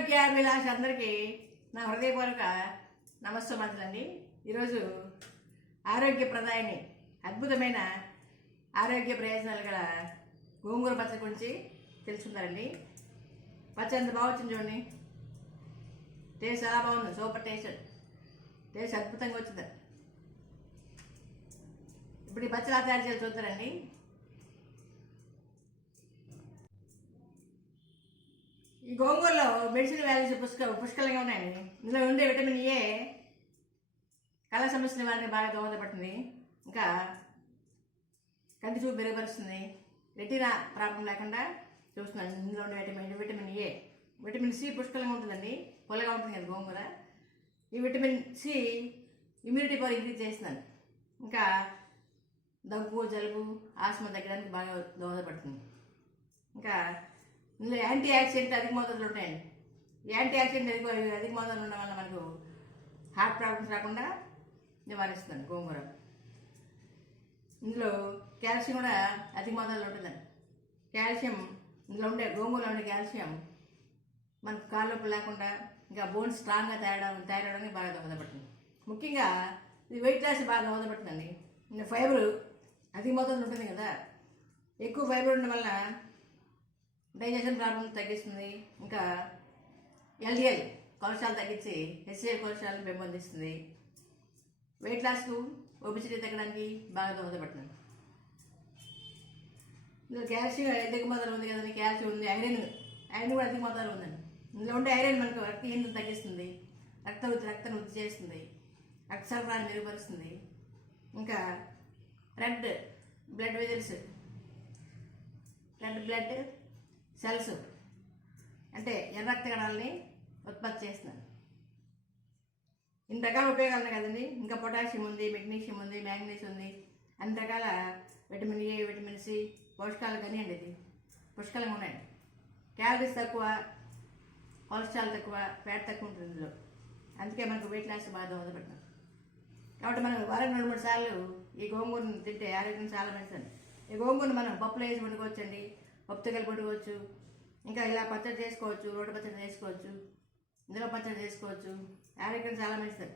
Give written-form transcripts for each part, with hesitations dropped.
ఆరోగ్యాభిలాష అందరికీ నా హృదయపూర్వక నమస్సుమంతులండి. ఈరోజు ఆరోగ్యప్రదాయని అద్భుతమైన ఆరోగ్య ప్రయోజనాలు గల గోంగూర పచ్చడి గురించి తెలుసుకుంటారండి. పచ్చడి ఎంత బాగా వచ్చింది చూడండి. టేస్ట్ చాలా బాగుంది, సూపర్ టేస్ట్ అద్భుతంగా వచ్చింది. ఇప్పుడు ఈ పచ్చడి తయారు చేసి చూస్తారండి. ఈ గోంగూరలో మెడిసిన్ వాల్యూస్ పుష్కలంగా ఉన్నాయండి. ఇందులో ఉండే విటమిన్ ఏ కళ్ళ సమస్యల వారికి బాగా దోహదపడుతుంది. ఇంకా కంటి చూపు మెరుగుపరుస్తుంది. రెటీనా ప్రాబ్లం లేకుండా చూస్తున్నాను. ఇందులో ఉండే విటమిన్ ఏ, విటమిన్ సి పుష్కలంగా ఉంటుందండి. పొలగా ఉంటుంది కదా గోంగూర. ఈ vitamin C immunity power increase చేస్తున్నాను. ఇంకా దగ్గు, జలుబు, ఆస్మా తగ్గడానికి బాగా దోహదపడుతుంది. ఇంకా ఇందులో యాంటీ ఆక్సిడెంట్ అధిక మోతాదులు ఉంటాయండి. యాంటీ ఆక్సిడెంట్ అధిక మోతాదులు ఉండడం వల్ల మనకు హార్ట్ ప్రాబ్లమ్స్ రాకుండా నివారిస్తుంది గోంగూర. ఇందులో కాల్షియం కూడా అధిక మోతాదులో ఉంటుందండి. కాల్షియం ఇందులో ఉండే గోంగూరలో ఉండే కాల్షియం మనకు కాళ్ళు నొప్పులు లేకుండా ఇంకా బోన్స్ స్ట్రాంగ్గా తయారవడానికి బాగా దోహదపడుతుంది. ముఖ్యంగా ఇది వెయిట్ లాస్ బాగా దోహదపడుతుందండి. ఇంకా ఫైబర్ అధిక మోతాదులో ఉంటుంది కదా. ఎక్కువ ఫైబర్ ఉండడం వల్ల డైజెషన్ ప్రాబ్లమ్ తగ్గిస్తుంది. ఇంకా ఎల్డిఎల్ కొలెస్ట్రాల్ తగ్గించి హెచ్డిఎల్ కొలెస్ట్రాల్ని పెంపొందిస్తుంది. వెయిట్ లాస్కు, ఒబిసిటీ తగ్గడానికి బాగా దోహదపడుతుంది. ఇందులో కాల్షియం అధిక మోతాదులో ఉంది కదండి. కాల్షియం ఉంది, ఐరన్ కూడా అధిక మోతాదులో ఉందండి. ఇందులో ఉండే ఐరన్ మనకు రక్తహీనత తగ్గిస్తుంది, రక్తం వృద్ధి చేస్తుంది, రక్త సరఫరాను మెరుగుపరుస్తుంది. ఇంకా రెడ్ బ్లడ్ సెల్స్ అంటే ఎర్ర రక్త కణాలని ఉత్పత్తి చేస్తున్నాను. ఇన్ని రకాల ఉపయోగాలు కదండి. ఇంకా పొటాషియం ఉంది, మెగ్నీషియం ఉంది, మ్యాంగనీస్ ఉంది, అన్ని రకాల విటమిన్ ఏ, విటమిన్ సి పోషకాలు కానీ అండి. ఇది పుష్కలంగా ఉన్నాయండి. క్యాలరీస్ తక్కువ, కొలెస్ట్రాల్ తక్కువ, ఫ్యాట్ తక్కువ ఉంటుంది ఇందులో. అందుకే మనకు వెయిట్ లాస్ బాగా దోహదపడుతుంది. కాబట్టి మనం వారం 2-3 సార్లు ఈ గోంగూరను తింటే ఆరోగ్యం చాలా మంచిదండి. ఈ గోంగూరను మనం పప్పులో వేసి వండుకోవచ్చండి, పప్పుతో కలిపి వండుకోవచ్చు. ఇంకా ఇలా పచ్చడి చేసుకోవచ్చు, రోడ్డు పచ్చడి చేసుకోవచ్చు, ఇందులో పచ్చడి చేసుకోవచ్చు. ఆరోగ్యం చాలా మంచిది.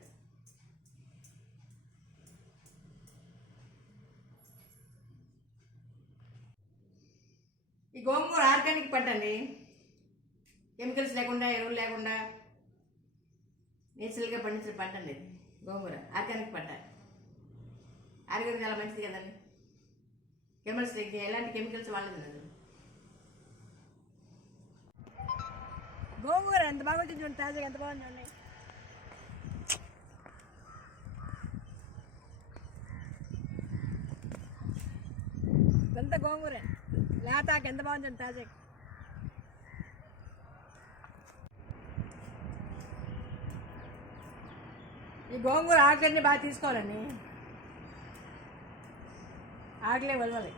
ఈ గోంగూర ఆర్గానిక్ పంట అండి. కెమికల్స్ లేకుండా, ఎరువులు లేకుండా నేచురల్గా పండించిన పంట అండి ఇది. గోంగూర ఆర్గానిక్ పంట. ఆరోగ్యం చాలా మంచిది కదండి. ఎలాంటి కెమికల్స్ వాడలేదు. గోంగూర ఎంత బాగా వచ్చింది చూడండి. తాజాగా ఎంత బాగుంది చూడండి. ఎంత గోంగూర లేతాకు ఎంత బాగుంది చూడండి తాజాగా. ఈ గోంగూర ఆకులన్నీ బాగా తీసుకోవాలండి. ఆకులే వలవాలి.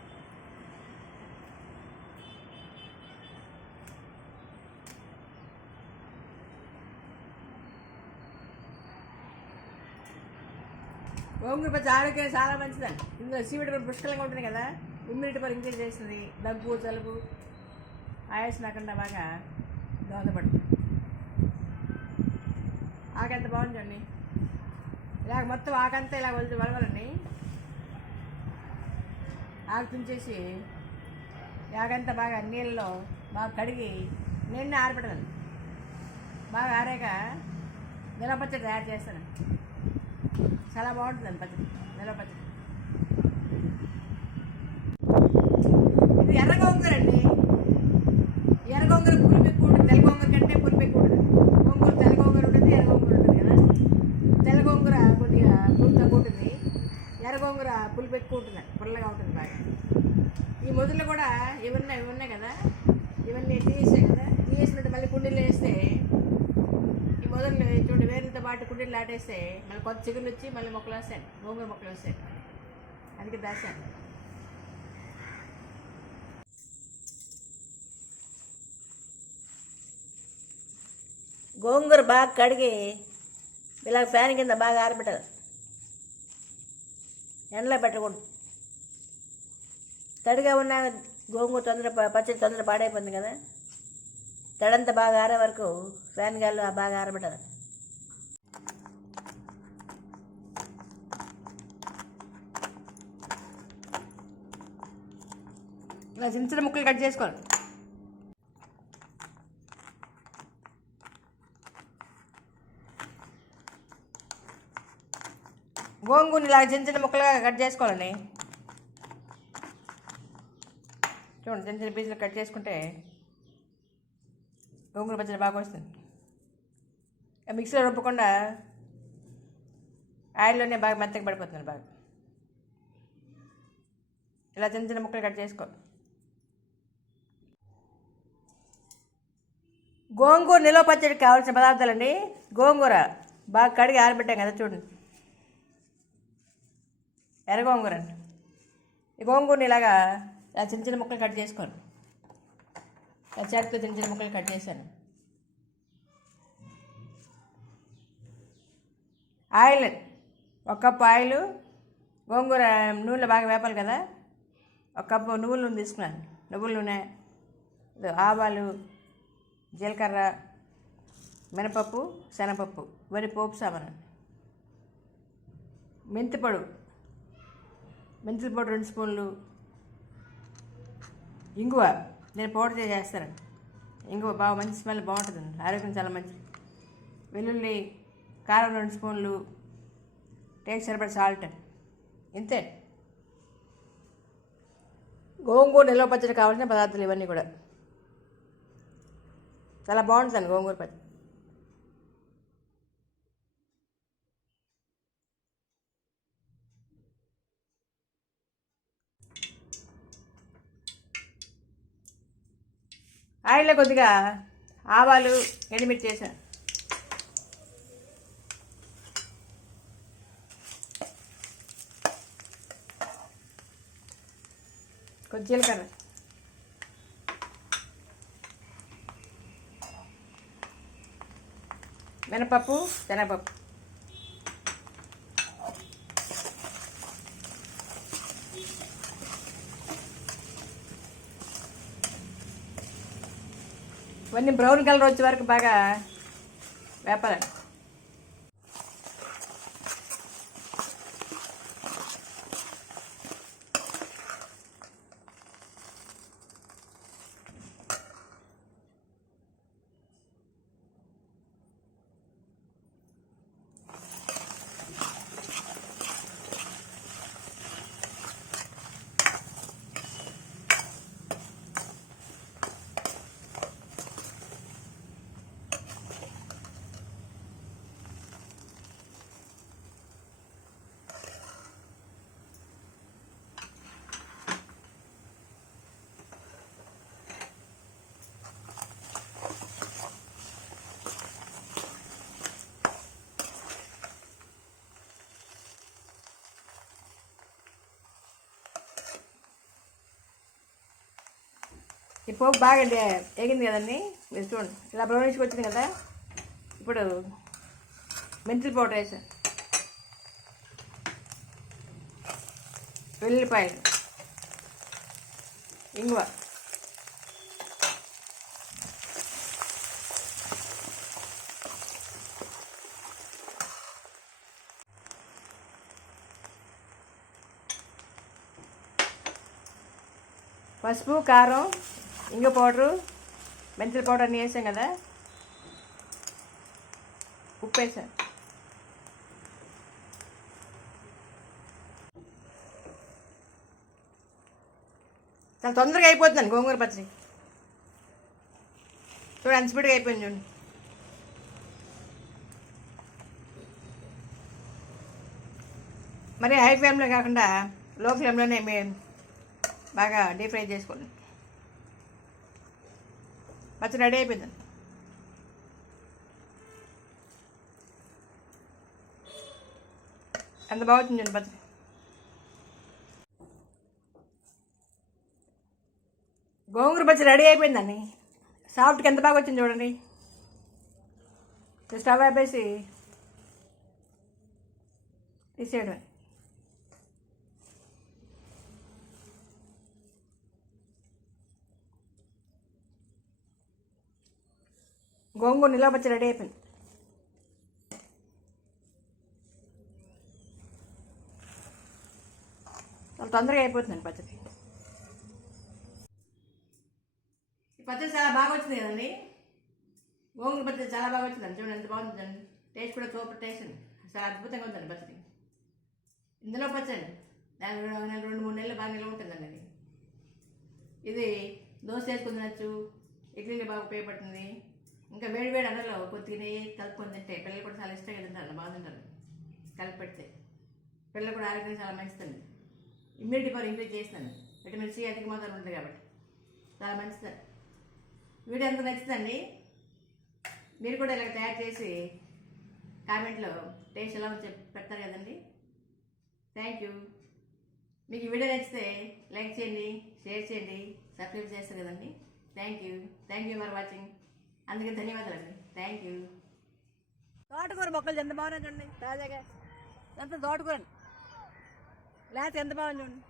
గోంగూర పచ్చడి ఆరోగ్యం చాలా మంచిదండి. ఇందులో సి విటమిన్ పుష్కలంగా ఉంటుంది కదా. ఇమ్యూనిటీ పవర్ ఇంక్రీజ్ చేస్తుంది. దగ్గు, జలుబు, ఆయాసం రాకుండా బాగా దోహదపడుతుంది. ఆకంత బాగుంది చూడండి. ఇలాగ మొత్తం ఆకంతా ఇలా వలవాలండి. ఆకు తుంచేసి ఆకంతా బాగా నీళ్ళలో బాగా కడిగి నీళ్ళని ఆరబెట్టాలి. బాగా ఆరాక నిలవ పచ్చడి తయారు చేస్తాను. చాలా బాగుంటుందండి పచ్చడి, నిలవ పచ్చడి. ఇది ఎర్ర గోంగూర అండి. ఎర్ర గోంగూర పులుపు ఎక్కువ ఉంటుంది. తెల్ల గోంగూర కంటే పులుపు ఎక్కువ ఉంటుంది. గోంగూర తెల్ల గోంగూర ఉంటుంది, ఎర్ర గోంగూర ఉంటుంది కదా. తెల్ల గోంగూర కొద్దిగా పులుపు తక్కువ ఉంటుంది, ఎర్ర గోంగూర పులుపు ఎక్కువ ఉంటుంది, పుల్లగా ఉంటుంది బాగా. ఈ మొదలు కూడా ఇవన్నీ ఉన్నాయి కదా, ఇవన్నీ తీసాయి కదా. తీసినట్టు మళ్ళీ కుండీలో వేస్తే ఈ మొదలు చూడండి, వేరుతో పాటు కుండీలు నాటేస్తే మళ్ళీ కొత్త చిగురు వచ్చి మళ్ళీ మొక్కలు వస్తాయి, గోంగూర మొక్కలు వస్తాయి. అందుకే దాచాను. గోంగూర బాగా కడిగి ఇలా ఫ్యాన్ కింద బాగా ఆరబెట్టాలి. ఎండలో పెట్టకూడదు. తడిగా ఉన్న గోంగూర పచ్చడి తొందర పాడైపోతుంది కదా. తడంతా బాగా ఆరే వరకు ఫ్యాన్ గాల్లో బాగా ఆరబెట్టాలి. ఇలా చిన్న చిన్న ముక్కలు కట్ చేసుకోవాలి. గోంగూరని ఇలా చిన్న చిన్న ముక్కలుగా కట్ చేసుకోవాలండి. చూడండి, చిన్న చిన్న పీసులు కట్ చేసుకుంటే గోంగూర పచ్చడి బాగా వస్తుంది. మిక్సీలో రుబ్బకుండా ఆయిల్లోనే బాగా మెత్తగా పడిపోతుంది. బాగా ఇలా చిన్న చిన్న ముక్కలు కట్ చేసుకోవాలి. గోంగూర నిల్వ పచ్చడికి కావాల్సిన పదార్థాలండి. గోంగూర బాగా కడిగి ఆరబెట్టాం కదా, చూడండి, ఎర్ర గోంగూర అండి. ఈ గోంగూరని ఇలాగా చిన్న చిన్న ముక్కలు కట్ చేసుకోండి. చేతితో చిన్న చిన్న ముక్కలు కట్ చేశాను. Oil, 1 cup oil. గోంగూర నూనెలో బాగా వేపాలి కదా, 1 కప్పు నువ్వుల నూనె తీసుకున్నాను. నువ్వుల నూనె, ఆవాలు, జీలకర్ర, మినపప్పు, శనగపప్పు, వరి పోపు సామాను, మెంతుల పొడి 2 స్పూన్లు, ఇంగువ నేను పౌడర్ చేస్తానండి. ఇంగువ బాగా మంచి స్మెల్ బాగుంటుందండి, ఆరోగ్యం చాలా మంచిది. వెల్లుల్లి, కారం 2 స్పూన్లు, టేస్ట్ సరిపడ సాల్ట్. ఇంతే గోంగూర నిల్వ పచ్చడి కావాల్సిన పదార్థాలు ఇవన్నీ కూడా. చాలా బాగుంటుందండి గోంగూర పచ్చడి. ఆయిల్లో కొద్దిగా ఆవాలు, ఎండుమిర్చి వేసాను. కొద్ది జీలకర్ర, మినపప్పు, శనగపప్పు, ఇవన్నీ బ్రౌన్ కలర్ వచ్చే వరకు బాగా వేపాలండి. ఈ పోపు బాగా ఎగింది కదండి, మీరు చూడండి, ఇలా బ్రౌనిష్కి వచ్చింది కదా. ఇప్పుడు మెంతుల పౌడర్ వేసా, వెల్లుల్లిపాయలు, ఇంగువ, పసుపు, కారం, ఇంగు పౌడరు, మెంతుల పౌడర్ అన్నీ వేసాం కదా. ఉప్పు వేసాను. చాలా తొందరగా అయిపోతుందండి గోంగూర పచ్చడి. చూడండి, ఎంత స్పీడ్గా అయిపోయింది చూడండి. మరి హై ఫ్లేమ్లో కాకుండా లో ఫ్లేమ్లోనే మేము బాగా డీప్ ఫ్రై చేసుకోండి. పచ్చడి రెడీ అయిపోయింది. ఎంత బాగుంటుంది చూడండి పచ్చడి. గోంగూర పచ్చడి రెడీ అయిపోయిందండి. సాఫ్ట్కి ఎంత బాగా వచ్చింది చూడండి. స్టవ్ ఆపేసి తీసేయడమే. గోంగూర నిలవ పచ్చడి రెడీ అయిపోయింది. చాలా తొందరగా అయిపోతుందండి పచ్చడి. ఈ పచ్చడి చాలా బాగా వచ్చింది కదండి. గోంగూర పచ్చడి చాలా బాగా వచ్చిందండి. చూడండి ఎంత బాగుంటుందండి. టేస్ట్ కూడా సూపర్ టేస్ట్ అండి. చాలా అద్భుతంగా ఉందండి పచ్చడి. ఇందులో పచ్చడి 2-3 నెలలు బాగా నిల్వ ఉంటుందండి. అది ఇది దోశ వేసుకుని తినచ్చు, ఇడ్లీలో బాగా ఉపయోగపడుతుంది. ఇంకా వేడి వేడి అన్నంలో కొద్దిగా నెయ్యి కలుపుకొని తింటే పిల్లలు కూడా చాలా ఇష్టంగా తింటారు, బాగా తింటారు. కలిపి పెడితే పిల్లలు కూడా ఆరోగ్యం చాలా మంచిదండి. ఇమ్యూనిటీ పవర్ ఇంక్రీజ్ చేస్తాను. విటమిన్ సి అధిక మాత్రం ఉంటుంది కాబట్టి చాలా మంచిది. వీడియో ఎంత నచ్చుతుందండి. మీరు కూడా ఇలా తయారు చేసి కామెంట్లో టేస్ట్ ఎలా ఉంచి పెడతారు కదండి. Thank you. మీకు ఈ వీడియో నచ్చితే లైక్ చేయండి, షేర్ చేయండి, సబ్స్క్రైబ్ చేస్తారు కదండి. Thank you for watching. అందుకే ధన్యవాదాలండి. Thank you. తోటకూర మొక్కలు ఎంత బాగున్నాయి చూడండి. తాజాగా ఎంత తోటకూర లేకపోతే ఎంత బాగుంది చూడండి.